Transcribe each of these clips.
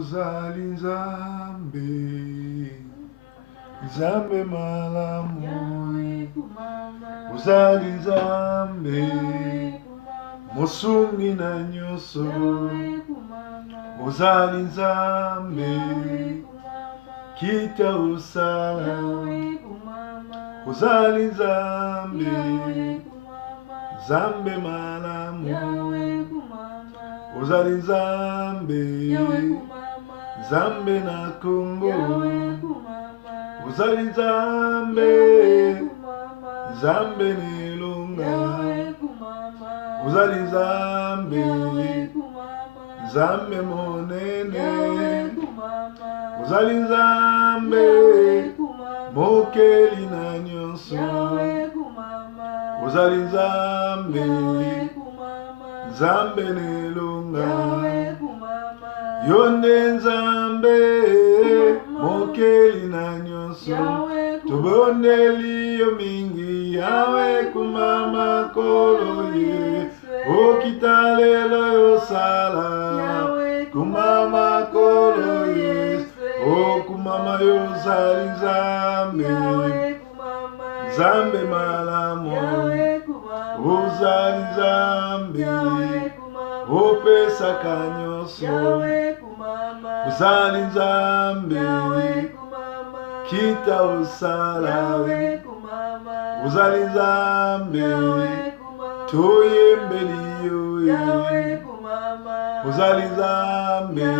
Ozali Nzambe, Nzambe malamu. Ozali Nzambe, Mosungi na nyonso. Ozali Nzambe, kita osala. Ozali Nzambe, Nzambe malamu. Ozali Nzambe, Nzambe na Kongo. Ozali Nzambe, Nzambe n'Elonga. Ozali Nzambe, Nzambe monene. Ozali Nzambe, mokeli na nyonso. Ozali Nzambe, Nzambe n'Elonga. Yonde Nzambe, mokeli na nyonso. Tobondeli yo mingi, Yawe kumama kolo ye. Okita lelo yo sala, kumama kolo ye. O kumama yo zali Nzambe, Nzambe malamu. Ozali Nzambe, opesaka nyonso. Ozali Nzambe, kita osala. Ozali Nzambe, toyembeli yo. Ozali Nzambe,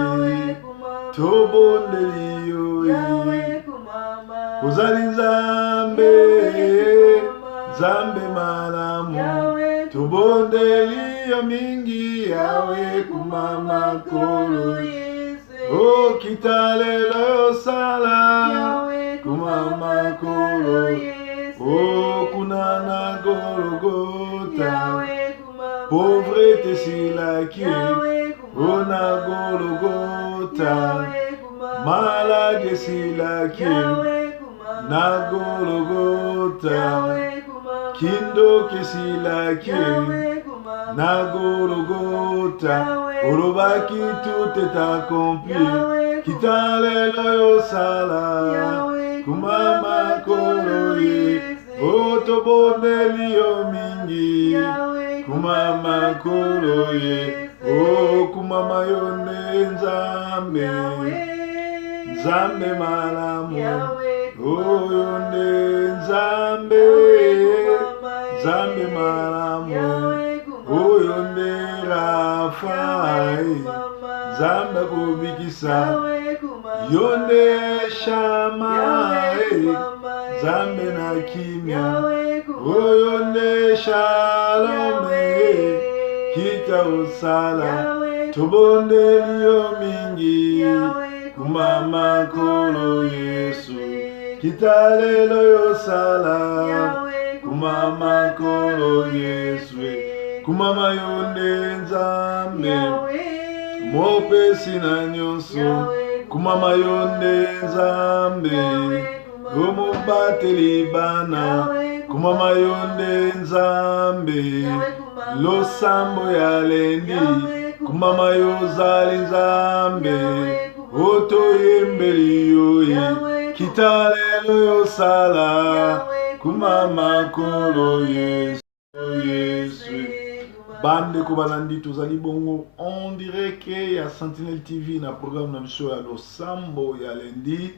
tobondeli yo. Ozali Nzambe, Nzambe malamu. Tobondeli yo mingi, Yawe kumama kolo. O kita lelo sala, kumama kolo. O kunana Golgotha, pauvreté silaki. O na Golgotha, maladie silaki. Na Golgotha, kindo kesilaki. Na Golgotha, olobaki tout est accompli. Kita lelo yo sala, kumama kolo ye. O tobondeli yo mingi, kumama kolo ye. O kumama yo ne Nzambe, Nzambe malamu. O yo ne Nzambe, Nzambe malamu. O yo ne Rafai, Nzambe kubikisa. Yo ne Shamai, Nzambe na kimya. O yo ne Shalome, kita osala. Tobondeli yo mingi, kumama kolo Yesu. Kita lelo yo sala, kumama kolo Yesu. Kumama yo ne Nzambe, mopesi na nyonso. Kumama yo ne Nzambe, omobateli bana. Kumama yo ne Nzambe, losambo ya lendi. Kumama yo zali Nzambe, otoyembeli yo ye. Kita lelo yo sala, kumama kolo Yesu. Bande ko balandi tozali bongo on dirait que ya Sentinelle TV na programme na biso ya losambo ya lendi.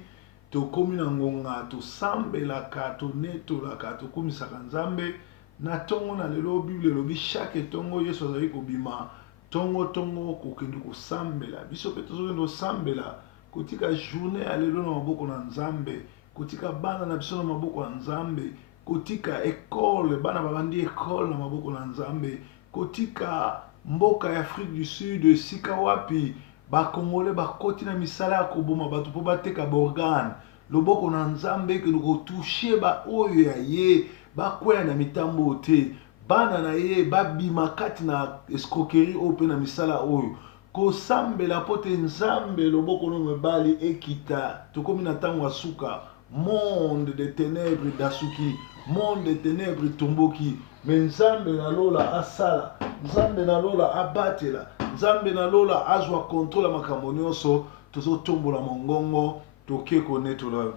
Tokomi na ngonga tosambelaka tonetolaka tokomisaka Nzambe na tongo na lelo. Bible lobi chaque tongo Yesu azali kobima tongo kokende kosambela biso pe tozokende kosambela kotika journée ya lelo na maboko na Nzambe, kotika bana na biso na maboko ya Nzambe, kotika école bana babandi école na maboko na Nzambe, kotika mboka ya Afrique du Sud esika wapi bakongole bakoti na misala ya koboma bato po bateka borgane. Loboko na Nzambe ke toucher ba oyo ya ye bakwea na mitambo te. Bana na ye babima kati na escroquerie ope na misala oyo. Kosambela pote Nzambe loboko no mebali ekita. Tokomi na tango asuka. Monde de ténèbres dasuki. Monde de ténèbres tomboki. Mais Nzambe na lola asala. Nzambe na lola abatela. Nzambe na lola azwa contrôle makambo nyonso. tozotombola mongongo toke konetola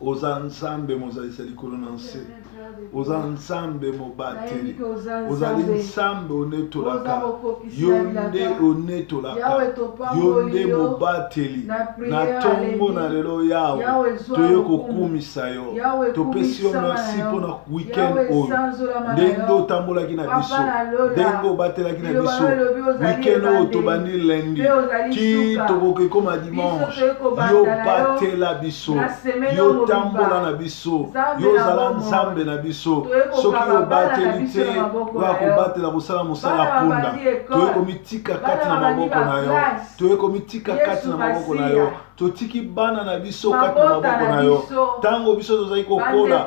oza nzambe mozalisa likolo na nse oza nzambe mobateli ozali nzambe onetolaka yo nde onetolaka yo nde mobateli na ntongo na lelo yawe toye kokumisa yo topesi yo merci mpona weekend oyo ndenge otambolaki na biso ndenge obatelaki na biso weekend oyo tobandi lendi ti tokoki koma dimanche yo batela biso yo tambola na biso yo ozala nzambe na biso soki obateli te oya kobatela kosala mosala punda toye komitika kati na maboko na yo toye komitika kati na maboko na yo totiki bana na biso kati na maboko na yo ntango biso tozali kokola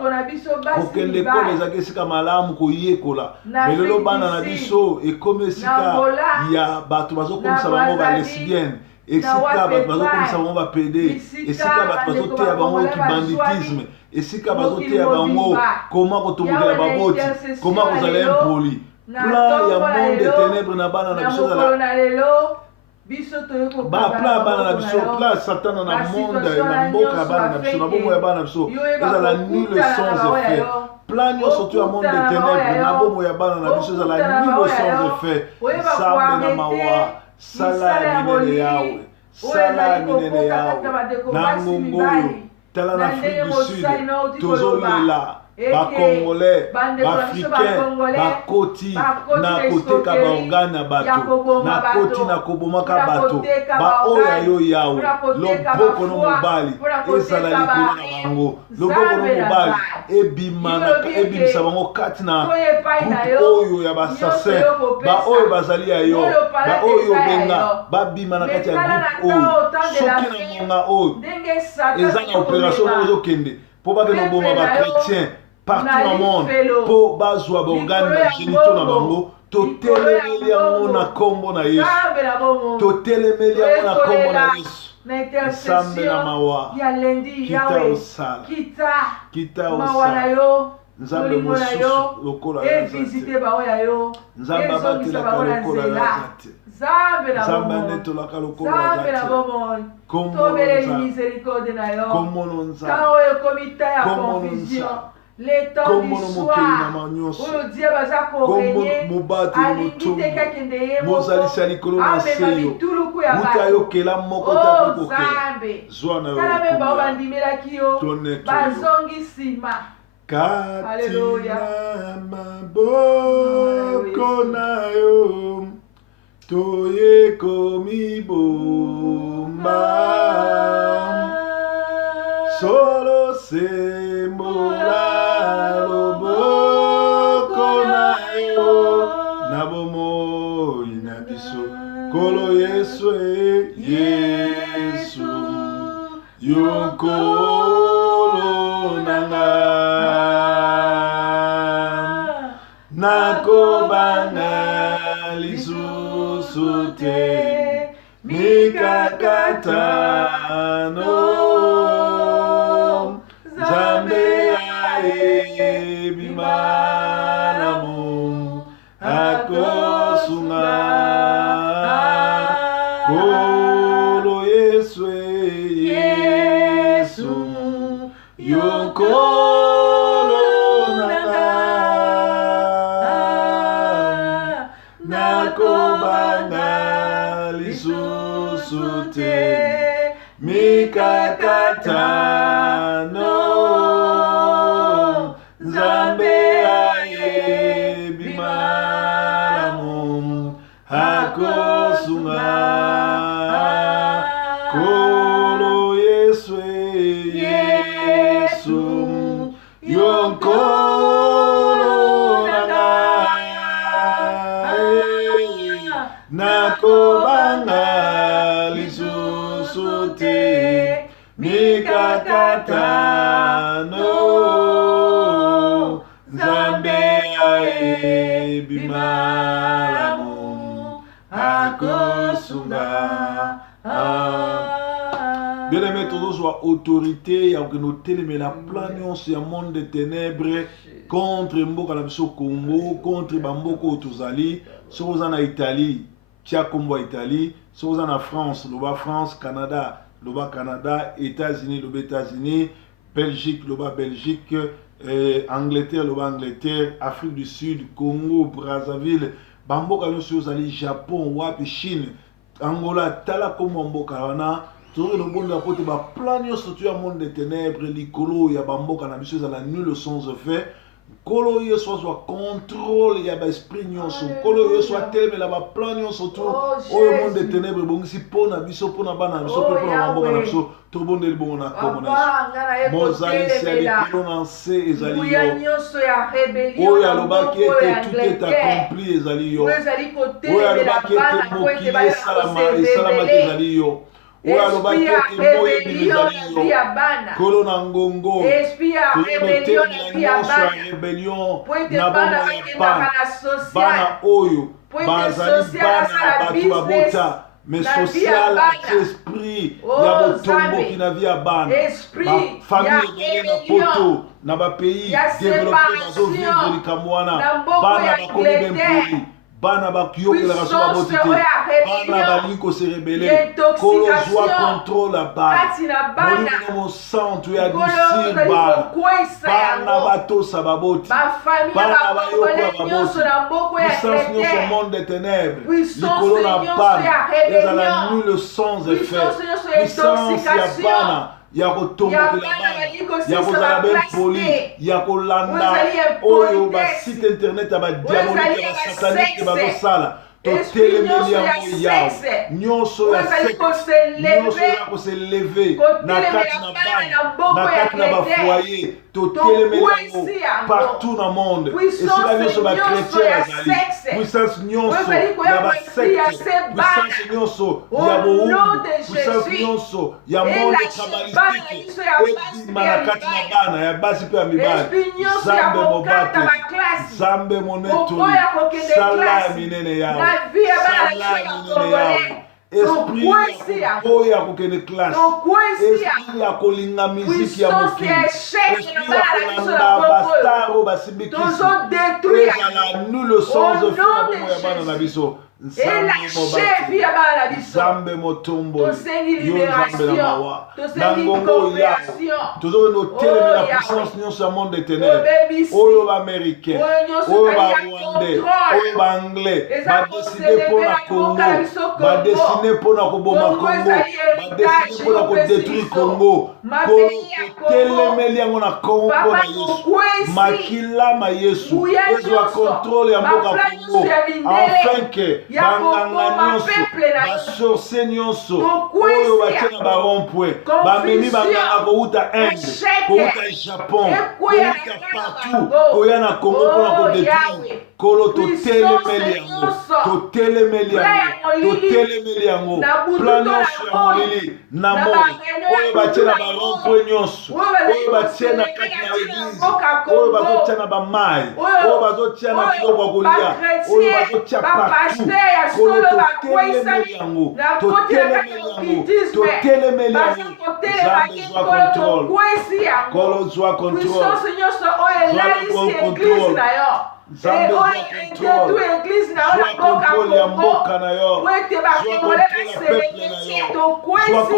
kokende kola ezalaki esika malamu koyekola melelo bana na biso ekomi esika ya bato bazokomisa bango balesbienne esika bato bazokomisa bango bapede esika bato bazoteya bango kibanditisme esika bazoteya bango koma kotombokela baboti koma kozala impoli plan ya monde ténèbre na bana na biso plan bana na biso plan satana na monde na mboka ya bana na biso na bomoi ya bana na biso ezala nul sans effet plan nyonso to ya monde ténèbre na bomoi ya bana na biso ezala nul sans effet nzambe na mawa sala ya minene yawe sala ya minene yawe na ngongo oyo tala na Afrique du Sud tozolela bakongolais baafricain bakoti na koteka baorgane ya bato na koti na kobomaka bato baoyo yo yawe loboko no mobali ezala likolo na bango loboko no mobali ebimisa bango kati na groupe oyo ya basasin baoyo bazali ya yo baoyo benga babima na kati ya groupe oyo soki na monga oyo eza na opération moko ezokende mpo bakende oboma bachrétien partout dans le monde po bazwa baorgane na génitaux na bango totelemeli yango na kombo na Yesu totelemeli yango na kombo na Yesu nzambe na mawa kita osala kita osala nzambe mosusu lokola nzambe abatelaka lokola yaza te nzambe anetolaka lokola yaza te komono nzambe les temps du soir, où Dieu va s'accorder, mozalisa likolo na seyo muta ayokela moko zwa na yo kati na maboko na yo toye komibomba solo sembola Kolo Yesu Yesu Yokolo nanga Nakobanga lisusu te Mikakatano Zambe ae bimanamu Akosunga Kolo Yesu Yesu Yokolo nanga Nakobanga lisusu te Mikakatano Nzambe aye bimalamu Akosunga Kolo Yesu Yesu Yokolo nanga Nakobanga lisusu te Mikakatano Nzambe ae bimalamu Akosunga Bien-aimé, tozozwa autorité ya kokende otelemela plan nyonso ya monde de ténèbres contre mboka na biso Congo, contre bamboka oyo tozali soki oza na Italie tia kombo Italie. Si vous en France, loba France, Canada, loba Canada, États-Unis, loba États-Unis, Belgique, loba Belgique, Angleterre, loba Angleterre, Afrique du Sud, Congo, Brazzaville, bamboka nyonso ozali Japon, wapi Chine, Angola, tala kombo mboka wana. Tout le monde a porté ba plan nyonso tu ya monde des ténèbres, likolo ya bamboka na biso ezala nul sans effet. Kolo ye soit contrôle ya ba esprit nyonso, kolo ye soit telemela ba plan nyonso tu oyo monde des ténèbres bongisi pona biso pona bana biso pona bamboka na biso to bondeli bongo na kombo na mozali seli kilo na se ezali yo oyo alobaki ete tout est accompli ezali yo oyo alobaki ete mokili esalamaki ezali yo oyo alobaki ete moyebi ezali yo kolo na ngongo tozotelema nyonso ya rébellion na bongo ya bana oyo bazali bana ya bato babota mais social ate esprit ya botomboki na vie ya bana bafamille ebele na poto na bapays développé bazovivre likambo wana bana bakomi bempoli bana bakiyokelaka so baboti te bana balingi kose rebele kolo zwa contrôle ya bana molimo mosantu ya disir bana batosa baboti bana bayokola baboti puissance nyonso monde des ténèbres likolo na bana ezala nul sans effet puissance ya bana ya kotombokela bana ya kozala bempoli ya kolanda oyo basite internet ya badiabolike ya basataniste bazosala totelemeli yango yawe nyonso ya nyonso ya koseleve na kati na bana na kati na bafoyer totelemeli yango partout na monde esika nyonso bakretien bazali puissance nyonso ya basekte puissance nyonso ya bowumbu puissance nyonso ya monde kabalistike ebima na kati na bana ya basi mpe ya mibali zambe mobate zambe monetoli sala ya minene yawe sala ya minene yawe esprit oyo ya kokende classe esprit ya kolinga miziki ya mokili esprit ya kolanda bastar oyo basimbikisi ezala nul sans effet na bongo ya bana na biso nzambe motombo yo nzambe na mawa na ngongo ya tozokende otelemela puissance nyonso ya monde des ténèbres oyo baaméricain oyo barwandais oyo baanglais badeside mpona congo badesine mpona koboma congo badesine mpona kodétruire congo totelemeli yango na kombo na yesu makilama yesu ezwa contrôle ya mboka congo afin ke banganga nyonso basorse nyonso oyo batie na barompoint bamemi banganga kouta inde kouta japon kouta partout koya na congo mpona kodétruire kolo totelemeli yango totelemeli yango totelemeli yango plan nyonso ya molili na moi oyo batie na barompoint nyonso oyo batie na kati na eglise oyo bazotia na bamai oyo bazotia na biloko ya kolia oyo bazotia partout kolo totelemeli yango totelemeli yango zambe zwa contrôle kolo zwa contrôle Zambe zwa contrôle ya mboka na yo zwa contrôle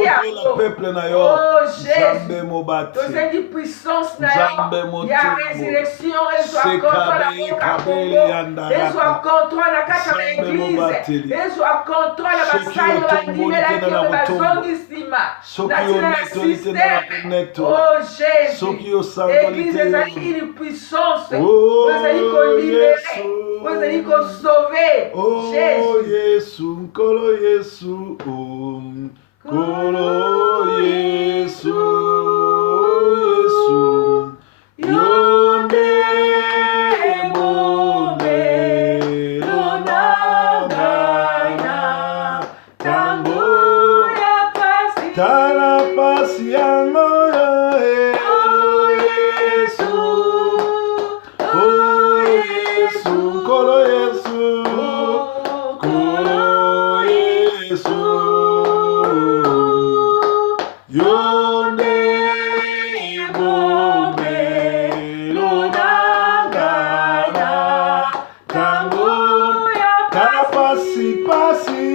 ya peuple na yo Zambe mobati Zambe motembo sekabeye kabele yandara Zambe mobateli soki yo netolite na na koneto soki yo sangolite Vous allez sauver. Oh Yesu, Nkolo Yesu, Nkolo Yesu, Yesu, Yonde Mome, Lonagana, Tango ya pasi, Tala pasi yango. Pasi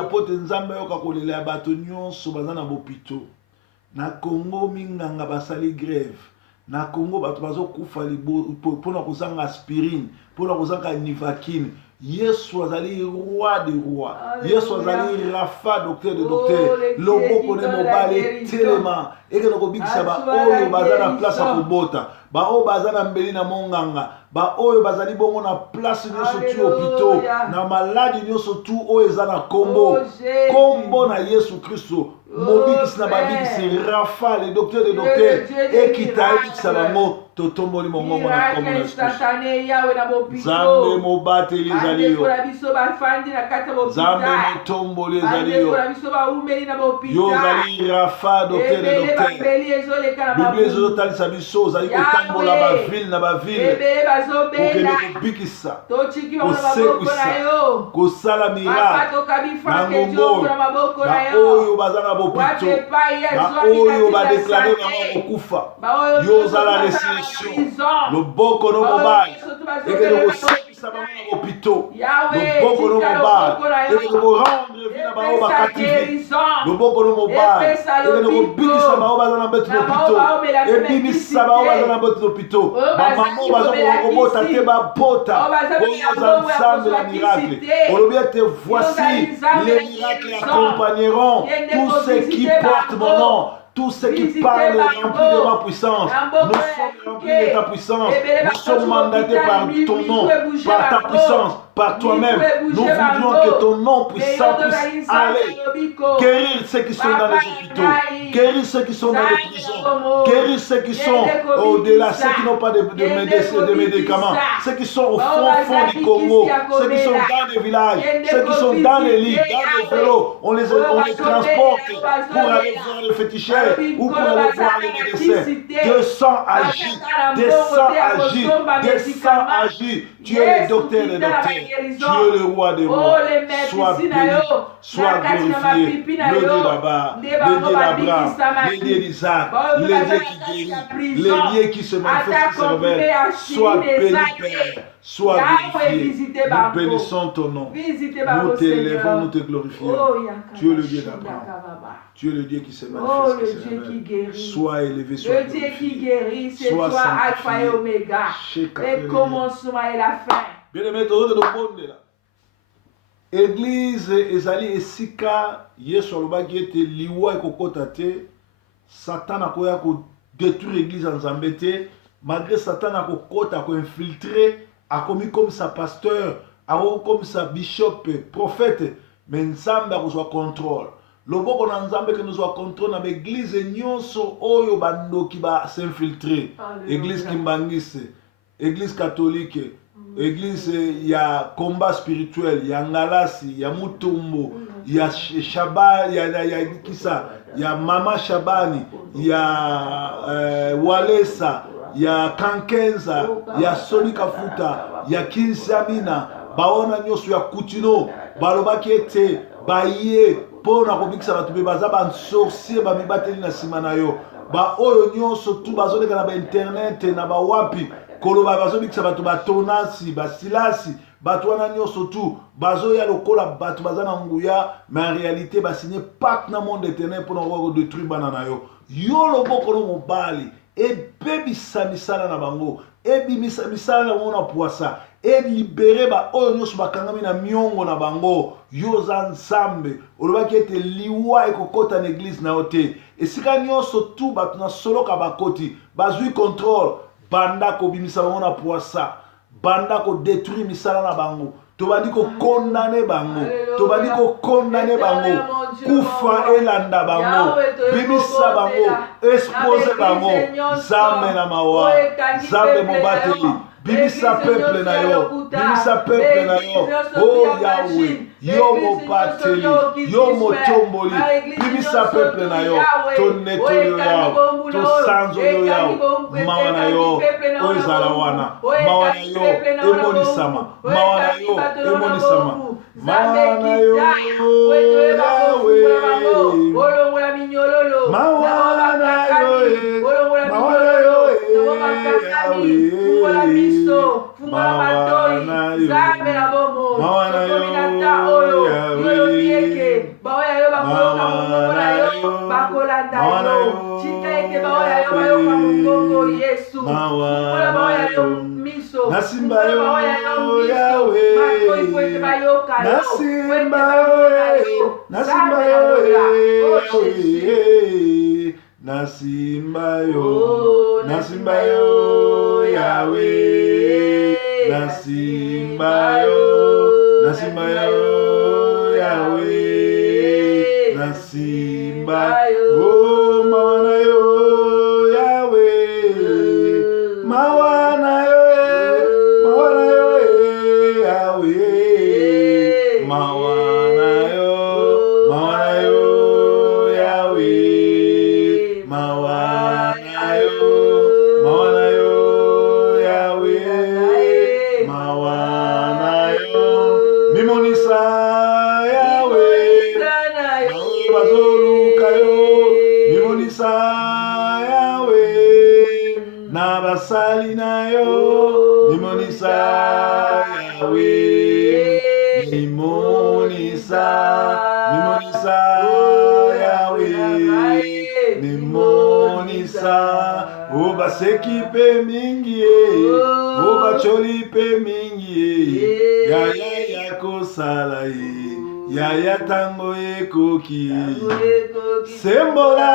kolela pote nzambe yoka kolela ya bato nyonso baza na bopito. Na Congo minganga basali grève. Na Congo bato bazokufa mpona kozanga aspirine, mpona kozanga nivakine. Yesu azali roi des rois. Yesu azali Rafa, docteur de docteur. Loboko ne mobali telema. Eke no kobikisa ba oyo baza na place ya kobota. Ba oyo baza na mbeli na monganga. Ba oyo bazali bongo na place nyonso tu hôpitaux. Na maladi nyonso tu oyo eza na kombo. Kombo na Yesu Kristo. Mobikisi na babikisi Rafa, le docteur de docteur. Ekita ebikisa bango. Totomboli mongongo na kombo na Yesu Kristo. Zambe mobateli ezali yo. Zambe motomboli ezali yo. Yo ozali Rafa, docteur de docteur. Biblia ezotalisa biso ozali kotambola bavile na bavile kokende kobikisa kosekwisa kosala miracle na ngongo na oyo baza na bopito na oyo badeklare bango kokufa. Yo ozala resurrection loboko no mobali ekende kosekwisa bango na bopito. Loboko no mobali ekende korendre vie na bango bakati vie. Loboko no mobali ekende kobikisa bango baza na mbeto lopito. Ebimisa bango baza na mbeto lopito. Bamamo baza kobota te babota oyo oza nzambe na miracle. Olobi ete voici les miracles accompagneront tous ceux qui portent mon nom. Tous ceux qui parlent remplis de ma puissance. Nous sommes remplis de ta puissance. Nous sommes mandatés par ton nom, par ta puissance, par toi-même. Nous voudrions que ton nom puissant puisse aller guérir ceux qui sont dans les hôpitaux, guérir ceux qui sont dans les prisons, guérir ceux qui sont au-delà, ceux qui n'ont pas de médicaments, ceux qui sont au fond du Congo, ceux qui sont dans les villages, ceux qui sont dans les lits, dans les vélos. On les transporte pour aller voir les féticheurs ou pour aller voir les médecins. Descends, agis, descends, agis, descends, agis. Tu es le docteur des docteurs. Tu es le roi des rois. Sois béni, sois glorifié. Le Dieu d'Abba, le Dieu d'Abraham, le Dieu d'Isaac, le Dieu qui guérit, le Dieu qui se manifeste, qui se révèle. Sois béni, Père. Sois glorifié. Nous bénissons ton nom. Nous t'élèvons, nous te glorifions. Tu es le Dieu d'Abraham. Tu es le Dieu qui se manifeste, qui se révèle. Sois élevé, sois glorifié. Le Dieu qui guérit, c'est toi Alpha et Oméga. Le commencement et la fin. Bien-aimé, tu es de là. Église ezali esika Yesu alobaki ete liwa ekokota te, Satan akoya ko détruire l'église en Nzambe te, malgré Satan akokota ko infiltrer, akomi comme sa pasteur, akomi comme sa bishop, prophète, mais Nzambe akozwa contrôle. Loboko na Nzambe que nous avons contrôle na église nyonso oyo bandoki ba s'infiltrer. Église Kimbangise, église catholique, église ya combat spirituel, ya Ngalasi, ya Mutombo, ya Shaba, ya Kisa, ya Mama Shabani, ya Walesa, ya Kankenza, ya Soni Kafuta, ya Kinsamina, baona nyonso ya Kutino, balobaki ete baye pona kobikisa bato be baza ba sorcier ba mibateli na sima na yo. Ba oyo nyonso tu bazoleka na ba internet na ba wapi koloba bazobikisa bato ba tonasi ba silasi bato wana nyonso tu bazoya lokola bato baza na nguya, mais en réalité ba signer pacte na monde éternel pour na détruire bana na yo. Yo loboko no mobali ebebisa misala na bango, ebimisa misala na bango na poisa, et libérer ba oyo nyonso bakangami na miongo na bango. Yo za Nzambe olobaki ete liwa ekokota na église na yo te, esika nyonso tu bato na soloka bakoti bazwi contrôle, banda kobimisa bango na poisa, banda ko détruire misala na bango, tobandi ko condamner bango, tobandi ko condamner bango, kufa elanda bango, bimisa bango, expose bango. Nzambe na mawa, Nzambe mobateli, bimisa peuple na yo, bimisa peuple na yo. Oh Yahweh, yo mobateli, yo motomboli, bimisa peuple na yo, tonetoli yo yawo, tosanzo yo yawo, mawa na yo oezala wana, mawa na yo emonisama, mawa na yo emonisama, mawa na yo Yahweh, mawa na yo mawa na yo Yahweh, mawa na yo Yahweh. nasimba yo Yahweh nasimba yo nasimba yo Yahweh nasimba yo Yahweh nasimba yo Yahweh nasimba oh mawana yo Yahweh mawana yo Yahweh mawana yo Yahweh mawana yo Yahweh mawana yo mimonisa Yahweh bazoluka yo mimonisa Yahweh na basali na yo mimonisa Yahweh mimonisa Yahweh mimonisa o basekipe mingi o bacholipe mingi yaya kosala yaya tango ekoki sembola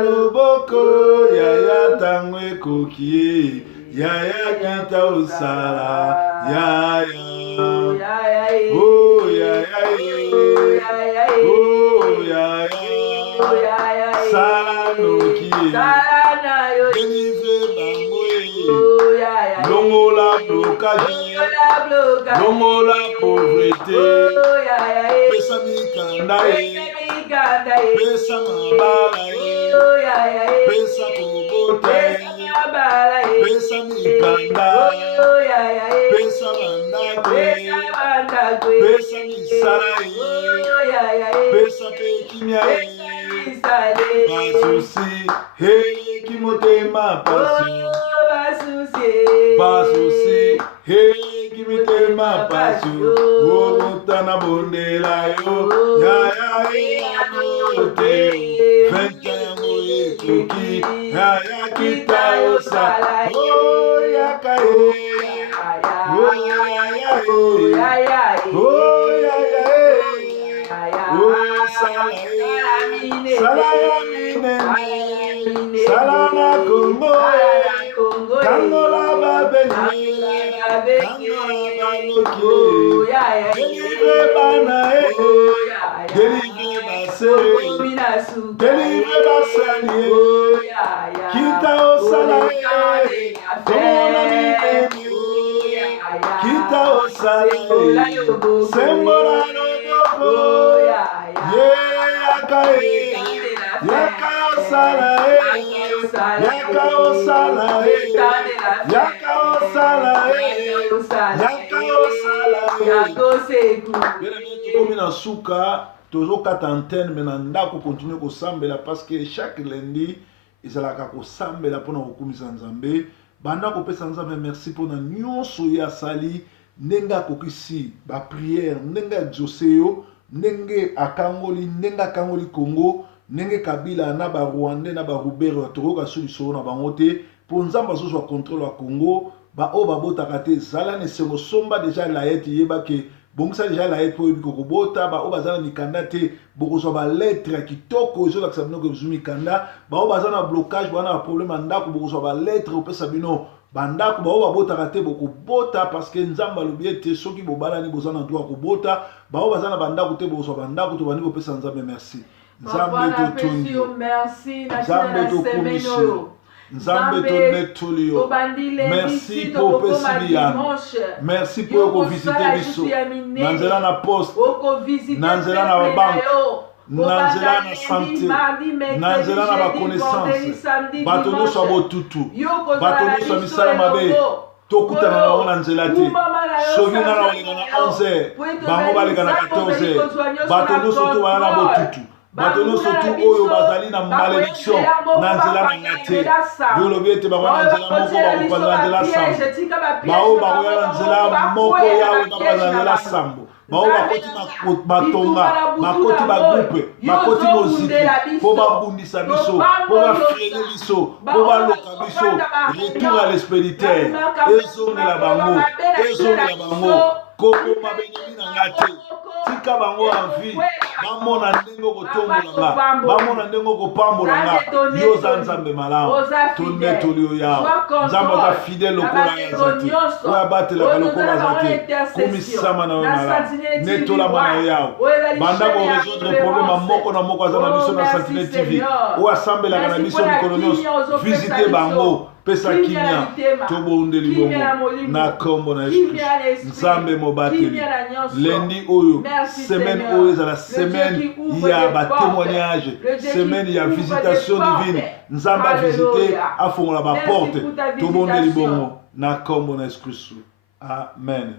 loboko yaya tango ekoki yaya kita osala yaya oh yaya oh yaya sala noki délivre bango longola blocage longola pauvreté pesa mikanda pesa mabala pesa kobota pesa mikanda pesa bandako pesa misala pesa pekimia basusi heki motema basusi heki mitema pasu wotana bondela yo yaya anote venta yango ekoki yaya kita osala oh yakae oh yaya oh yaya oh sala mine sala na Congo kangola babeli kangola baloki délivre bana délivre base délivre basani kita osala komona miteni kita osala sembola loboko yakae yaka osala tokomi na suka tozokata antenne me na ndako continue kosambela parce que chaque lundi ezalaka kosambela mpona kokumisa nzambe banda kopesa nzambe merci mpona nyonso ye asali ndenge akokisi bapriere ndenge exauce yo ndenge akangoli Congo ndenge Kabila na ba Rwandais na ba Rubero tokoka solution na bango te po nzamba zozwa contrôle ya Congo ba o babotaka te zala ne sengo somba déjà layeti yebake bongisa déjà layeti po yebiko kobota ba o bazana mikanda te bokozwa ba lettre ya kitoko ezolakisa bino ko mikanda ba o bazana blocage bana ba problème ndako bokozwa ba lettre opesa bino bandako ba o babotaka te bokobota parce que nzamba lobi te soki bobalani bozana droit kobota ba o bazana bandako te bokozwa bandako to bani kopesa nzambe merci. Nzambe totundi, Nzambe tokumisio, Nzambe tonetolio. Merci pour Pesibian. Merci pour visiter biso. Nanzela na poste, nanzela na banque, nanzela na santé, nanzela na ba connaissance. Batono so botutu, batono so misala mabe. Tokutana na wana nzela te. Soki na walika na 11h, bango balika na 14h. Batono so to wana botutu. Batono surtout oyo bazali na malédiction na nzela na ngate yolobi ete bakwana nzela moko bakopanza nzela sambo bao bakoya na nzela moko yawe bakopanza nzela sambo bao bakoti matonga bakoti bagroupe bakoti moziki po babundisa biso po bafrene biso po baloka biso retour à l'expéditeur ezongela bango koko mabengi na nga te tika bango envie bamona ndenge okotombolanga bamona ndenge okopambolanga yo oza nzambe malamu tonetoli yo yawa nzambe aza fidele lokola aza te oyo abatelaka lokola aza te komisama na yo malamu netolama na yo yawa banda koresoudre problème moko na moko aza na biso na Sentinelle TV oyo asambelaka na biso mikolo nyonso visite bango pesa kimia tobondeli bongo na kombo na Yesu nzambe mobateli lendi oyo semaine oyo ezala semaine ya batémoignage semaine ya visitation divine nzambe avisite afongola baporte tobondeli bongo na kombo na Yesu Kristo amen.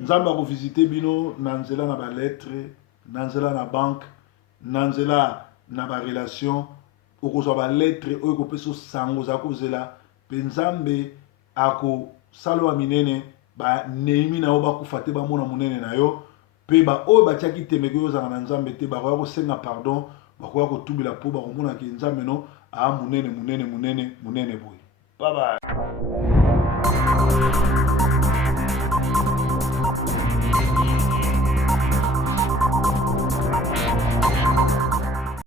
Nzambe akovisite bino na nzela na balettre na nzela na banque na nzela na barelation okozwa balettre oyo kopesa sango za kozela mpe nzambe akosala minene baneimi na yo bakufa te bamona monene na yo mpe baoyo batiaki temeke oyo ozala na nzambe te bakoya kosenga pardon bakoya kotubela mpo bakomonaki nzambe no aa monene boye. Bye bye.